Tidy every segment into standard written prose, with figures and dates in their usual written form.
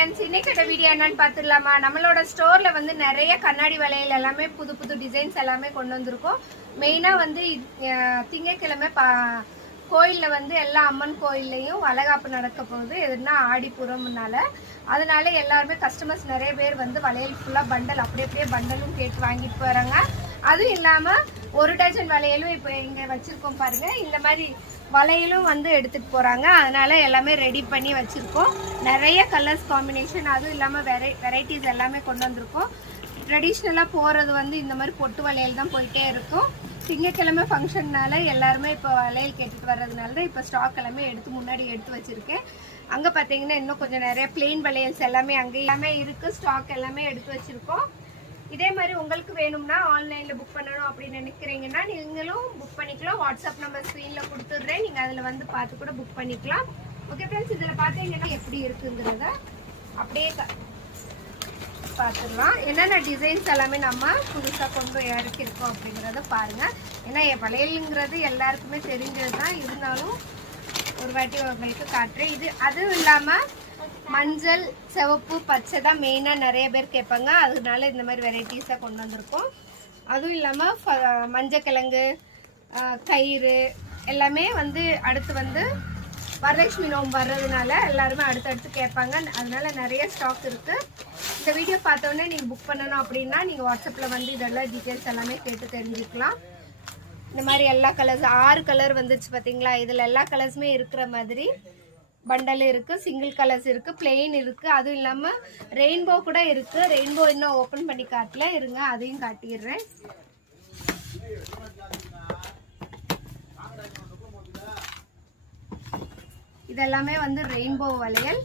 Friends, இன்னைக்கு video என்னன்னு பார்த்துடலாமா? நம்மளோட ஸ்டோர்ல வந்து நிறைய கண்ணாடி வளையல் எல்லாமே புது புது டிசைன்ஸ் எல்லாமே கொண்டு வந்திருக்கோம். மெயினா வந்து திங்கட்கிழமை கோயில்ல வந்து எல்லா அம்மன் கோயில்லையும் வளைகாப்பு நடக்க போகுது. எதுனா ஆடிப்புறம்னால அதனால எல்லாருமே கஸ்டமர்ஸ் நிறைய பேர் வந்து வளையல் ஃபுல்லா பண்டல் அப்படியே பண்டலும் கேட்டு வாங்கிட்டு போறாங்க. அதுவும் இல்லாம ஒரு டஜன் வளையலும் இப்போ இங்க வச்சிருக்கோம் பாருங்க. இந்த மாதிரி வளையலும் வந்து எடுத்துட்டு போறாங்க. அதனால எல்லாமே ரெடி பண்ணி வச்சிருக்கோம். நிறைய கலர்ஸ் காம்பினேஷன், அதுவும் இல்லாம வெரைட்டிஸ் எல்லாமே கொண்டு வந்திருக்கோம். ட்ரெடிஷ்னலா போறது வந்து இந்த மாதிரி பொட்டு வளையல் தான் போயிட்டே இருக்கும். திங்கக்கிழமை ஃபங்க்ஷன்னால எல்லாருமே இப்போ வளையல் கேட்டுட்டு வர்றதுனால தான் இப்போ ஸ்டாக் எல்லாமே முன்னாடி எடுத்து வச்சிருக்கேன். அங்க பாத்தீங்கன்னா இன்னும் கொஞ்சம் நிறைய பிளெயின் வளையல்ஸ் எல்லாமே அங்கே எல்லாமே இருக்கு. ஸ்டாக் எல்லாமே எடுத்து வச்சிருக்கோம். இதே மாதிரி உங்களுக்கு வேணும்னா ஆன்லைன்ல புக் பண்ணணும் அப்படின்னு நினைக்கிறீங்கன்னா நீங்களும் புக் பண்ணிக்கலாம். வாட்ஸ்அப் நம்பர் ஸ்க்ரீன்ல கொடுத்துடுறேன். நீங்க அதுல வந்து பார்த்து கூட புக் பண்ணிக்கலாம். ஓகே ஃப்ரெண்ட்ஸ், இதுல பாத்தீங்கன்னா எப்படி இருக்குங்கிறத அப்படியே பார்த்துடலாம். என்னென்ன டிசைன்ஸ் எல்லாமே நம்ம புதுசாக கொண்டு இறக்கிருக்கோம் அப்படிங்கிறத பாருங்க. ஏன்னா வளையலுங்கிறது எல்லாருக்குமே தெரிஞ்சது தான், இருந்தாலும் ஒரு வாட்டி உங்களுக்கு காட்டுறேன். இது அதுவும் இல்லாமல் மஞ்சள், சிவப்பு, பச்சை தான் மெயினாக நிறைய பேர் கேட்பாங்க. அதனால இந்த மாதிரி வெரைட்டிஸாக கொண்டு வந்திருக்கோம். அதுவும் இல்லாமல் மஞ்சக்கிழங்கு, கயிறு எல்லாமே வந்து அடுத்து வந்து வரலட்சுமி நோம்பு வர்றதுனால எல்லாருமே அடுத்தடுத்து கேட்பாங்க. அதனால நிறைய ஸ்டாக் இருக்கு. இந்த வீடியோ பார்த்தோன்னே நீங்க புக் பண்ணணும் அப்படின்னா நீங்க வாட்ஸ்அப்ல வந்து இதெல்லாம் டீட்டெயில்ஸ் எல்லாமே கேட்டு தெரிஞ்சுக்கலாம். இந்த மாதிரி எல்லா கலர்ஸ் 6 கலர் வந்துருச்சு பார்த்தீங்களா? இதில் எல்லா கலர்ஸுமே இருக்கிற மாதிரி பண்டல் இருக்கு, சிங்கிள் கலர்ஸ் இருக்கு, பிளெயின் இருக்கு, அதுவும் இல்லாமல் ரெயின்போ கூட இருக்கு. ரெயின்போ இன்னும் ஓப்பன் பண்ணி காட்டல, இருங்க அதையும் காட்டிடுறேன். இதெல்லாமே வந்து ரெயின்போ வளையல்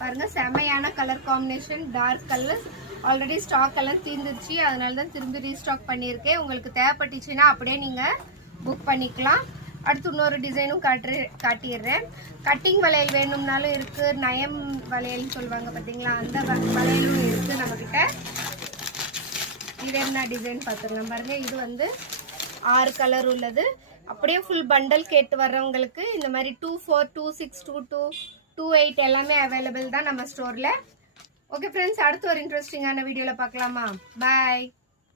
பாருங்க. செமையான colour combination, dark colour. Already stock எல்லாம் தீர்ந்துருச்சு, அதனால தான் திரும்பி ரீஸ்டாக் பண்ணியிருக்கேன். உங்களுக்கு தேவைப்பட்டுச்சுன்னா அப்படியே நீங்கள் புக் பண்ணிக்கலாம். அடுத்து இன்னொரு டிசைனும் காட்டிடுறேன். கட்டிங் வளையல் வேணும்னாலும் இருக்குது. நயம் வளையல்னு சொல்லுவாங்க பார்த்தீங்களா, அந்த வளையலும் இருக்குது நம்மக்கிட்ட. இது என்ன டிசைன் பார்த்துக்கலாம் பாருங்கள். இது வந்து 6 கலர் உள்ளது. அப்படியே ஃபுல் பண்டல் கேட்டு வர்றவங்களுக்கு இந்த மாதிரி 24, 26, 22, 28 எல்லாமே அவைலபிள் தான் நம்ம ஸ்டோரில். ஓகே ஃப்ரெண்ட்ஸ், அடுத்து ஒரு இன்ட்ரெஸ்டிங்கான வீடியோவில் பார்க்கலாமா? பாய்.